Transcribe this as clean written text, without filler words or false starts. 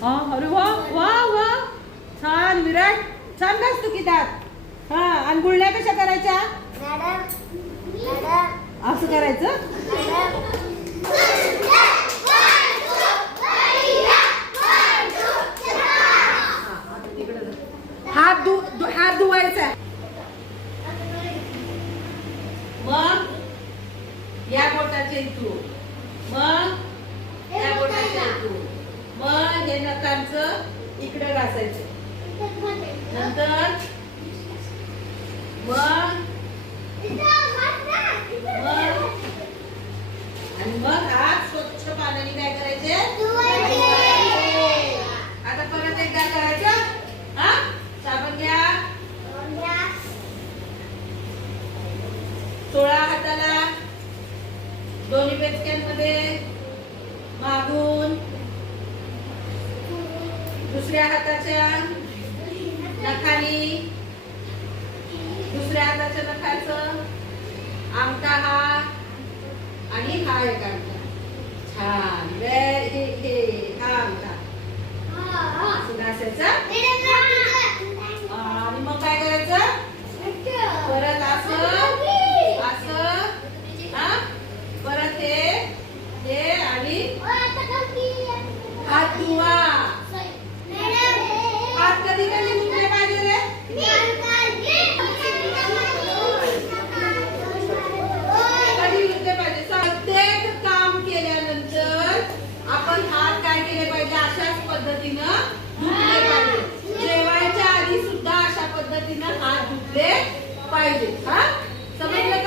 अरे वा वा वा, छान विराट, छान घासतो की दात. हा, आणि गुळण्या कशा करायच्या? असं करायचं. हात धुवायचा. मग या बोटाचे तू, मग या बोटाचे तू, मग हे नखांचं इकडे घासायचं. नंतर मग आणि मग हात स्वच्छ पाण्याने काय करायचे? आता परत एकदा करायचं. हा, साबण घ्या, चोळा हाताला दोन्ही पेचक्यांमध्ये, मागून दुसऱ्या हाताच्या नखानी, दुसऱ्या हाताच्या नखाचं अंगठा हा आणि हा एक अंगठा. छान, हा अंगठा असं घासायचा. आणि मग काय करायचं? परत असं असं, हा, परत हे आणि हात धुवा. हात कधी कधी धुतले पाहिजे रे? कधी धुतले पाहिजे? प्रत्येक काम केल्यानंतर आपण हात काय केले पाहिजे? अशाच पद्धतीनं धुतले पाहिजे. जेवायच्या आधी सुद्धा अशा पद्धतीनं हात धुतले पाहिजे. हा, समजलं?